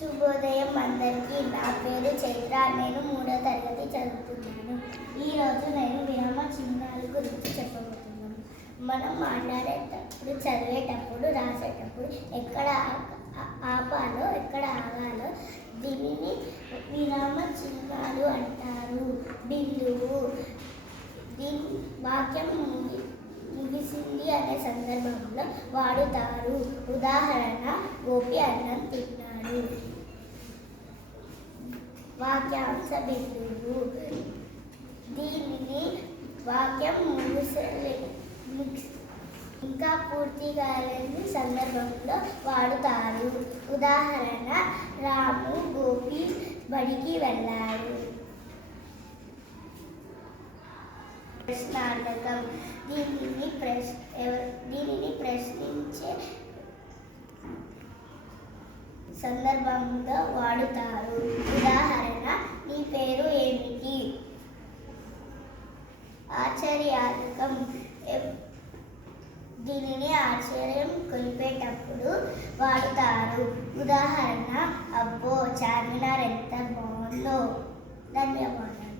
శుభోదయం అందరికీ. నా పేరు చైత్ర. నేను మూడో తరగతి చదువుతున్నాను. ఈరోజు నేను విరామ చిహ్నాల గురించి చెప్పబోతున్నాను. మనం మాట్లాడేటప్పుడు చదివేటప్పుడు రాసేటప్పుడు ఎక్కడ ఆపాలో ఎక్కడ ఆగాలో దీనిని విరామ చిహ్నాలు అంటారు. బిందువు. దీని వాక్యం ముగిసింది అనే సందర్భంలో వాడుతారు. ఉదాహరణ గోపి అన్నం తిన్నాడు వాక్యాంశ బిందువు దీనిని వాక్యం ముగిసలే ఇంకా పూర్తి కాలేని సందర్భంలో వాడుతారు. ఉదాహరణ రాము గోపి బడికి వెళ్ళారు ప్రశ్నార్థకం దీనిని ప్రశ్ ఎవ- దీనిని ప్రశ్నించే సందర్భంలో వాడుతారు. ఉదాహరణ నీ పేరు ఏమిటి? ఆశ్చర్యార్థకం. దీనిని ఆశ్చర్యం కొలిపేటప్పుడు వాడుతారు. ఉదాహరణ అబ్బో చార్మినార్ ఎంత బాగుందో. ధన్యవాదాలు.